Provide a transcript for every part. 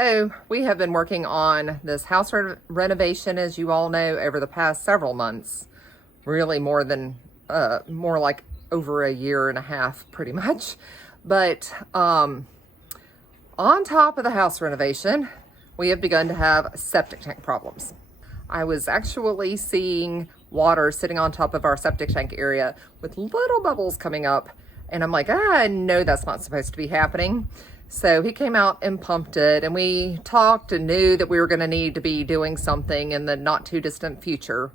So we have been working on this house renovation, as you all know, over the past several months, really more like over a year and a half, pretty much. But on top of the house renovation, we have begun to have septic tank problems. I was actually seeing water sitting on top of our septic tank area with little bubbles coming up, and I'm like, I know that's not supposed to be happening. So he came out and pumped it, and we talked and knew that we were going to need to be doing something in the not too distant future.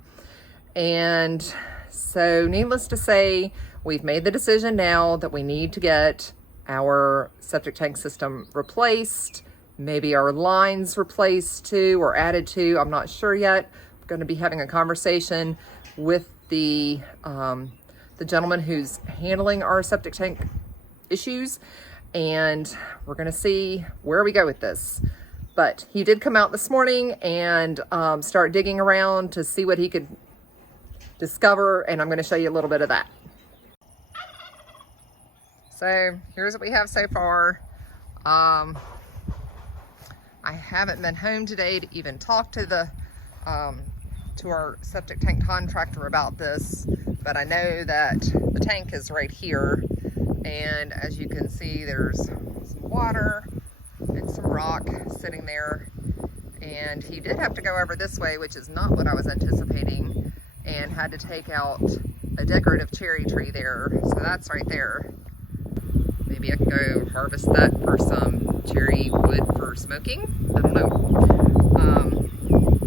And so needless to say, we've made the decision now that we need to get our septic tank system replaced, maybe our lines replaced too, or added to. I'm not sure yet. I'm going to be having a conversation with the gentleman who's handling our septic tank issues, and we're going to see where we go with this. But he did come out this morning and start digging around to see what he could discover, and I'm going to show you a little bit of that. So here's what we have so far. I haven't been home today to even talk to our septic tank contractor about this, but I know that the tank is right here, and as you can see, there's some water and some rock sitting there, and he did have to go over this way, which is not what I was anticipating, and had to take out a decorative cherry tree there. So that's right there. Maybe I can go harvest that for some cherry wood for smoking. I don't know.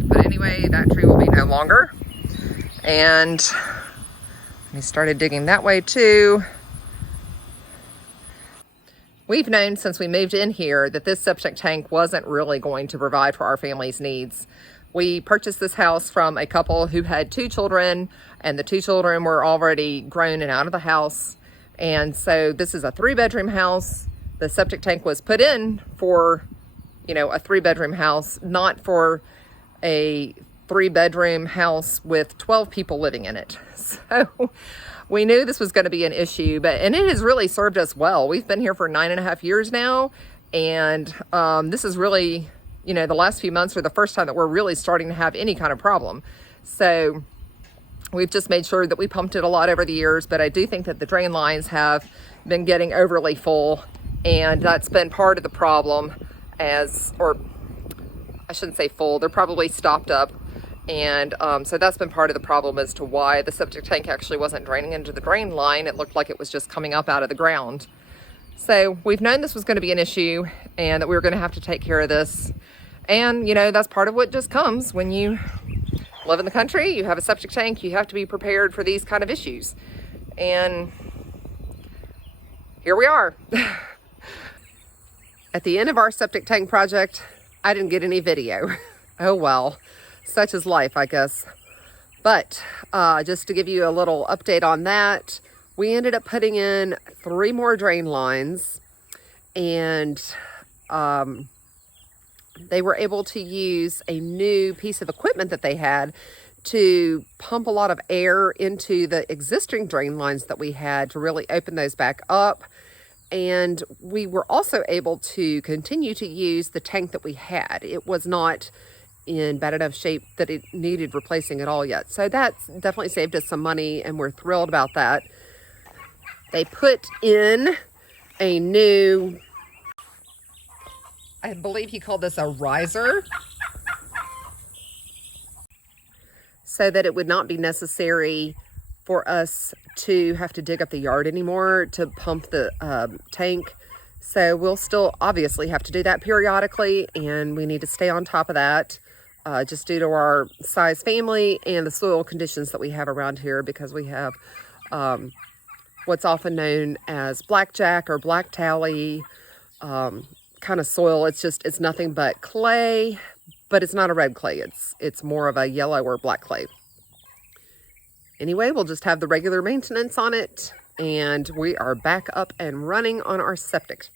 But anyway, that tree will be no longer. And we started digging that way too. We've known since we moved in here that this septic tank wasn't really going to provide for our family's needs. We purchased this house from a couple who had 2 children, and the 2 children were already grown and out of the house. And so this is a 3-bedroom house. The septic tank was put in for, a 3-bedroom house, not for a 3-bedroom house with 12 people living in it. So we knew this was going to be an issue, and it has really served us well. We've been here for 9.5 years now, and this is really, the last few months are the first time that we're really starting to have any kind of problem. So we've just made sure that we pumped it a lot over the years, but I do think that the drain lines have been getting overly full, and that's been part of the problem, or I shouldn't say full, they're probably stopped up. And so that's been part of the problem as to why the septic tank actually wasn't draining into the drain line. It looked like it was just coming up out of the ground. So we've known this was going to be an issue and that we were going to have to take care of this. And, that's part of what just comes when you live in the country, you have a septic tank, you have to be prepared for these kind of issues. And here we are. At the end of our septic tank project, I didn't get any video. Oh well, such is life, I guess. But just to give you a little update on that, we ended up putting in 3 more drain lines, and they were able to use a new piece of equipment that they had to pump a lot of air into the existing drain lines that we had to really open those back up. And we were also able to continue to use the tank that we had. It was not in bad enough shape that it needed replacing at all yet. So that's definitely saved us some money, and we're thrilled about that. They put in a new, I believe he called this a riser, so that it would not be necessary for us to have to dig up the yard anymore to pump the tank. So we'll still obviously have to do that periodically, and we need to stay on top of that just due to our size family and the soil conditions that we have around here, because we have what's often known as blackjack or black tally kind of soil. It's nothing but clay, but it's not a red clay. It's more of a yellow or black clay. Anyway, we'll just have the regular maintenance on it, and we are back up and running on our septic,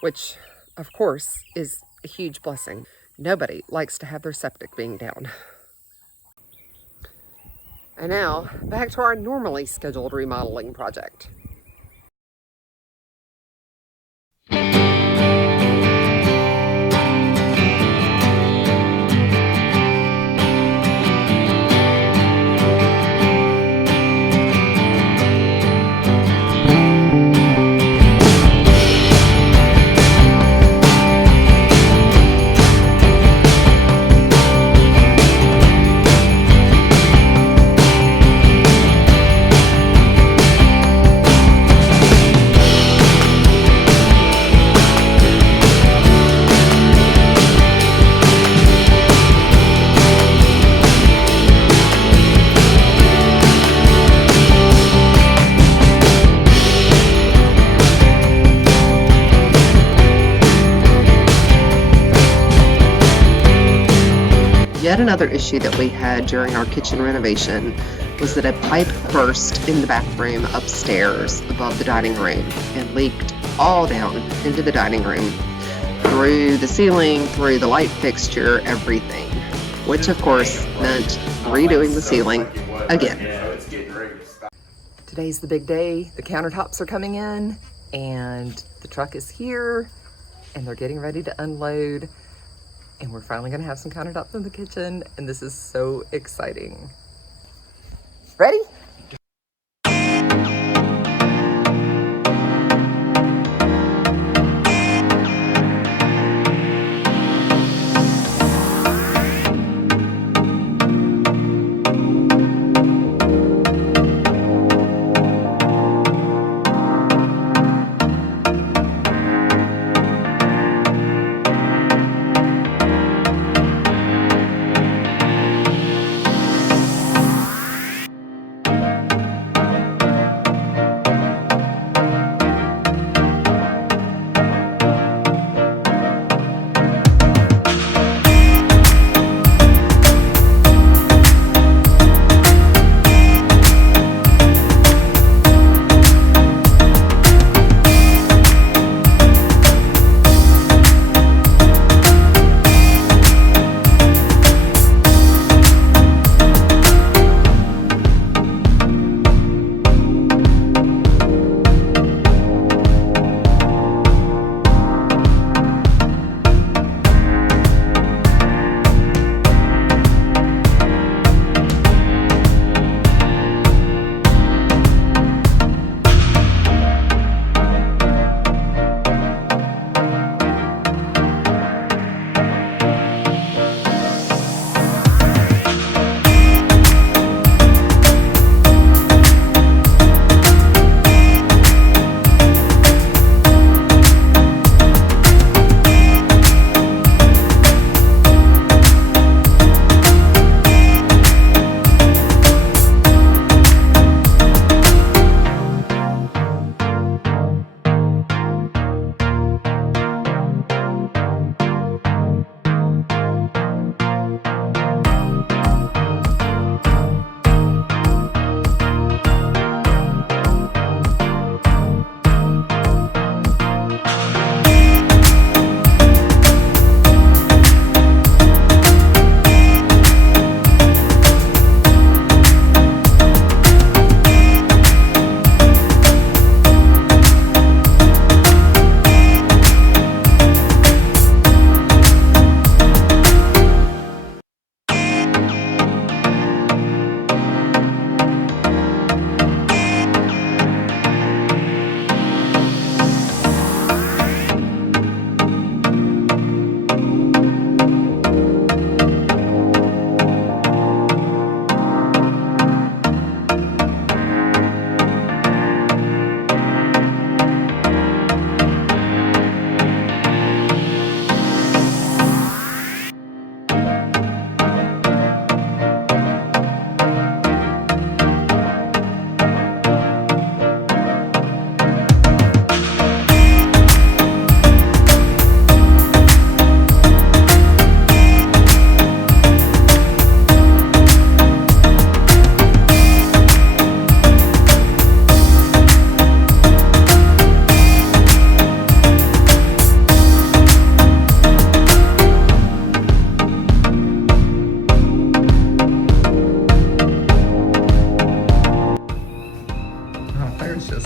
which of course is a huge blessing. Nobody likes to have their septic being down. And now back to our normally scheduled remodeling project. Yet another issue that we had during our kitchen renovation was that a pipe burst in the bathroom upstairs above the dining room and leaked all down into the dining room, through the ceiling, through the light fixture, everything, which of course meant redoing the ceiling again. Today's the big day. The countertops are coming in and the truck is here and they're getting ready to unload, and we're finally gonna have some countertops in the kitchen, and this is so exciting. Ready?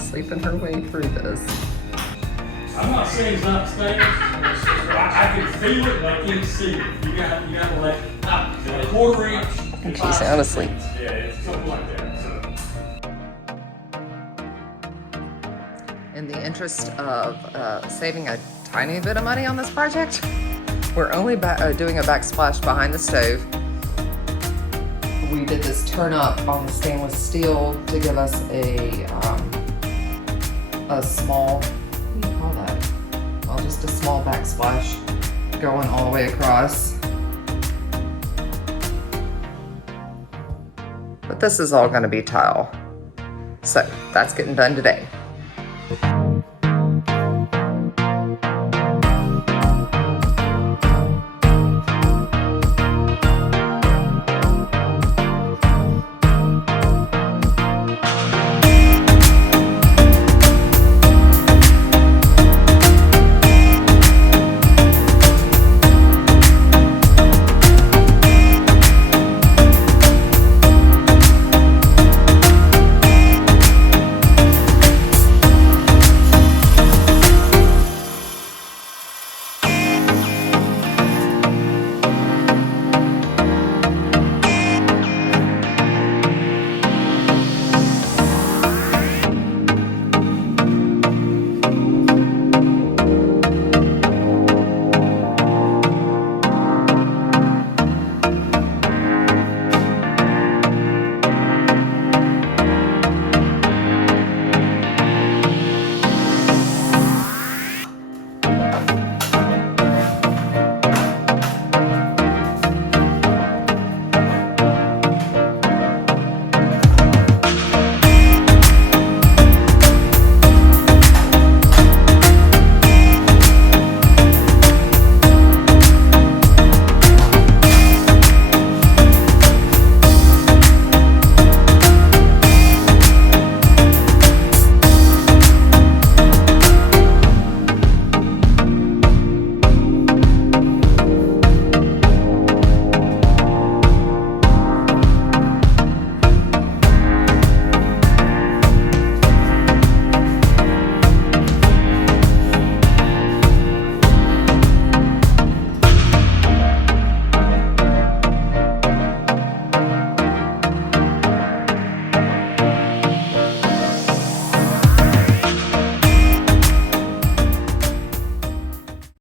sleeping her way through this. I'm not saying it's not staying. I can feel it, but I can't see it. You gotta let a quarter inch. And she's sound asleep. Yeah, it's something like that. So. In the interest of saving a tiny bit of money on this project, we're only doing a backsplash behind the stove. We did this turn up on the stainless steel to give us a small, what do you call that? Well, just a small backsplash going all the way across. But this is all going to be tile. So that's getting done today.